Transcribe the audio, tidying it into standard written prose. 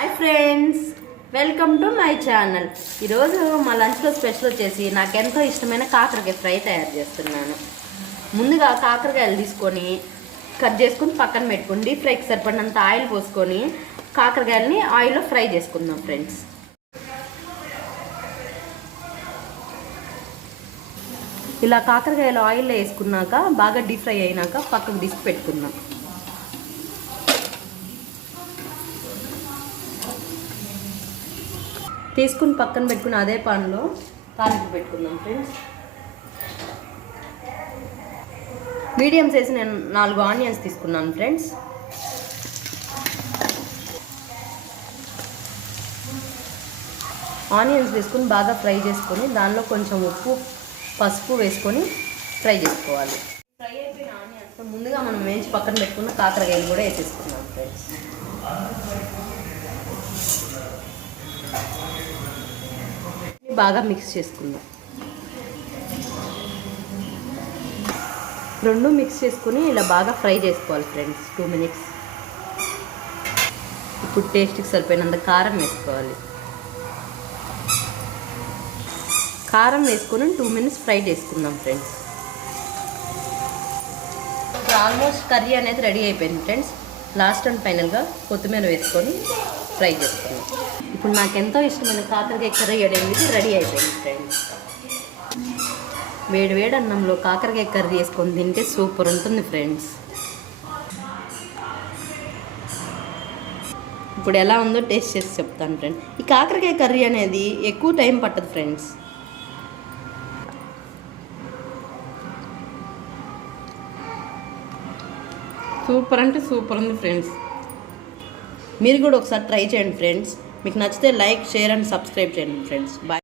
Hi friends, welcome to my channel. ఈరోజు మా లంచ్లో స్పెషల్ వచ్చేసి నాకు ఎంతో ఇష్టమైన కాకరకాయ ఫ్రై తయారు చేస్తున్నాను. ముందుగా కాకరకాయలు తీసుకొని కట్ చేసుకుని పక్కన పెట్టుకుని డీప్ ఫ్రైకి సరిపడినంత ఆయిల్ పోసుకొని కాకరకాయలని ఆయిల్లో ఫ్రై చేసుకుందాం ఫ్రెండ్స్. ఇలా కాకరకాయలు ఆయిల్లో వేసుకున్నాక బాగా డీప్ ఫ్రై అయినాక పక్కకు తీసి పెట్టుకుందాం. తీసుకుని పక్కన పెట్టుకుని అదే పాన్లో తాలింపు పెట్టుకుందాం ఫ్రెండ్స్. మీడియం సైజు నేను 4 ఆనియన్స్ తీసుకున్నాను ఫ్రెండ్స్. ఆనియన్స్ తీసుకుని బాగా ఫ్రై చేసుకొని దానిలో కొంచెం ఉప్పు పసుపు వేసుకొని ఫ్రై చేసుకోవాలి. ఫ్రై అయిపోయిన ఆనియన్స్ ముందుగా మనం వేయించి పక్కన పెట్టుకున్న కాకరకాయలు కూడా వేసేసుకున్నాం ఫ్రెండ్స్. బాగా మిక్స్ చేసుకుందాం. రెండు మిక్స్ చేసుకుని ఇలా బాగా ఫ్రై చేసుకోవాలి ఫ్రెండ్స్ 2 మినిట్స్. ఇప్పుడు టేస్ట్కి సరిపోయినంత కారం వేసుకోవాలి. కారం వేసుకొని 2 మినిట్స్ ఫ్రై చేసుకుందాం ఫ్రెండ్స్. ఇప్పుడు ఆల్మోస్ట్ కర్రీ అనేది రెడీ అయిపోయింది ఫ్రెండ్స్. లాస్ట్ అండ్ ఫైనల్గా కొత్తిమీర వేసుకొని ఫ్రై చేసుకుందాం. ఇప్పుడు నాకు ఎంతో ఇష్టమైన కాకరకాయ కర్రీ అనేది రెడీ అయిపోయింది ఫ్రెండ్స్. వేడి వేడి అన్నంలో కాకరకాయ కర్రీ వేసుకొని తింటే సూపర్ ఉంటుంది ఫ్రెండ్స్. ఇప్పుడు ఎలా ఉందో టేస్ట్ చేసి చెప్తాను ఫ్రెండ్స్. ఈ కాకరకాయ కర్రీ అనేది ఎక్కువ టైం పట్టదు ఫ్రెండ్స్. సూపర్ అంటే సూపర్ ఉంది ఫ్రెండ్స్. మీరు కూడా ఒకసారి ట్రై చేయండి ఫ్రెండ్స్. మీకు నచ్చితే లైక్, షేర్ అండ్ సబ్స్క్రైబ్ చేయండి ఫ్రెండ్స్. బాయ్.